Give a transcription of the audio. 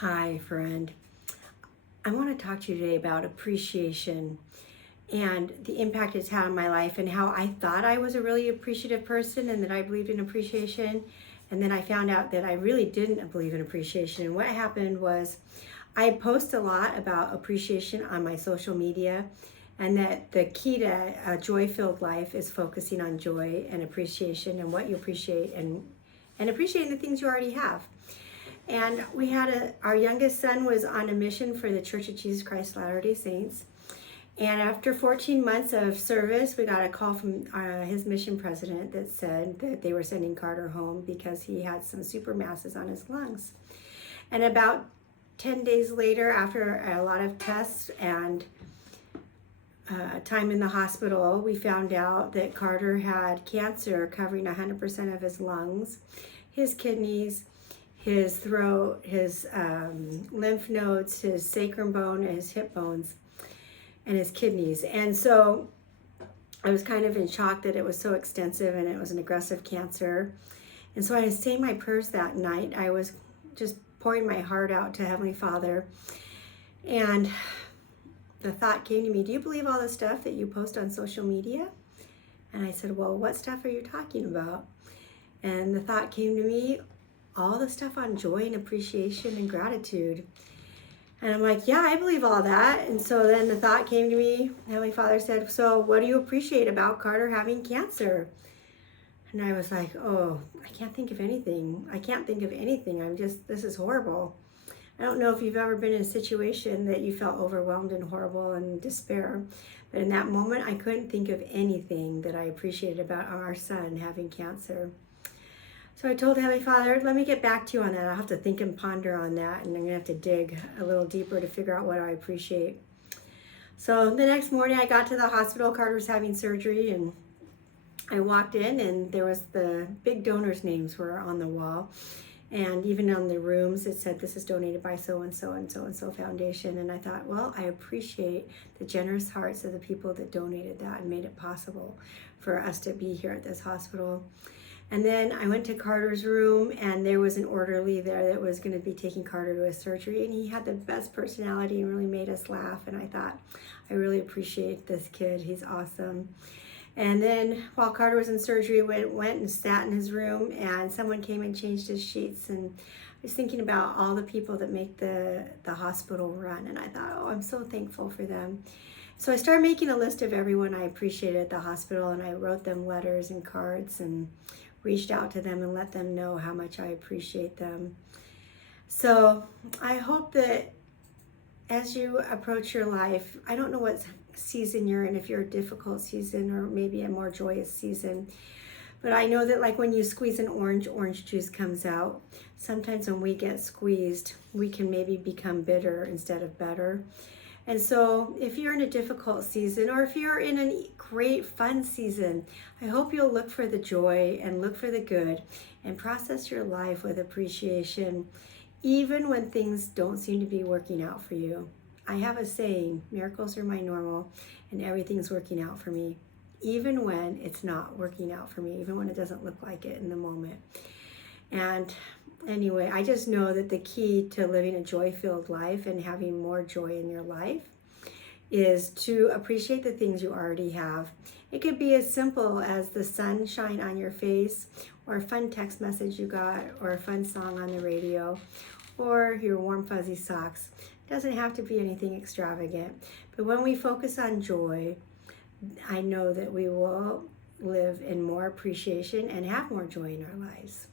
Hi, friend. I want to talk to you today about appreciation and the impact it's had on my life and how I thought I was a really appreciative person and that I believed in appreciation. And then I found out that I really didn't believe in appreciation. And what happened was I post a lot about appreciation on my social media, and that the key to a joy filled life is focusing on joy and appreciation and what you appreciate and appreciating the things you already have. And we had our youngest son was on a mission for the Church of Jesus Christ Latter-day Saints. And after 14 months of service, we got a call from his mission president that said that they were sending Carter home because he had some super masses on his lungs. And about 10 days later, after a lot of tests and time in the hospital, we found out that Carter had cancer covering 100% of his lungs, his kidneys, his throat, his lymph nodes, his sacrum bone, and his hip bones, and his kidneys. And so I was kind of in shock that it was so extensive and it was an aggressive cancer. And so I was saying my prayers that night. I was just pouring my heart out to Heavenly Father. And the thought came to me, do you believe all the stuff that you post on social media? And I said, well, what stuff are you talking about? And the thought came to me, all the stuff on joy and appreciation and gratitude. And I'm like, yeah, I believe all that. And so then the thought came to me, Heavenly Father said, so what do you appreciate about Carter having cancer? And I was like, oh, I can't think of anything. I can't think of anything. This is horrible. I don't know if you've ever been in a situation that you felt overwhelmed and horrible and despair. But in that moment, I couldn't think of anything that I appreciated about our son having cancer. So I told Heavenly Father, let me get back to you on that. I'll have to think and ponder on that, and I'm going to have to dig a little deeper to figure out what I appreciate. So the next morning I got to the hospital. Carter was having surgery, and I walked in, and there was the big donors' names were on the wall. And even on the rooms, it said, this is donated by so-and-so and so-and-so foundation. And I thought, well, I appreciate the generous hearts of the people that donated that and made it possible for us to be here at this hospital. And then I went to Carter's room, and there was an orderly there that was going to be taking Carter to his surgery, and he had the best personality and really made us laugh. And I thought, I really appreciate this kid. He's awesome. And then while Carter was in surgery, went and sat in his room, and someone came and changed his sheets. And I was thinking about all the people that make the hospital run, and I thought, oh, I'm so thankful for them. So I started making a list of everyone I appreciated at the hospital, and I wrote them letters and cards and reached out to them and let them know how much I appreciate them. So I hope that as you approach your life, I don't know what season you're in, if you're a difficult season or maybe a more joyous season, but I know that like when you squeeze an orange juice comes out. Sometimes when we get squeezed, we can maybe become bitter instead of better. And so if you're in a difficult season, or if you're in a great fun season, I hope you'll look for the joy and look for the good and process your life with appreciation, even when things don't seem to be working out for you. I have a saying, miracles are my normal, and everything's working out for me, even when it's not working out for me, even when it doesn't look like it in the moment. And anyway, I just know that the key to living a joy-filled life and having more joy in your life is to appreciate the things you already have. It could be as simple as the sunshine on your face, or a fun text message you got, or a fun song on the radio, or your warm fuzzy socks. It doesn't have to be anything extravagant. But when we focus on joy, I know that we will live in more appreciation and have more joy in our lives.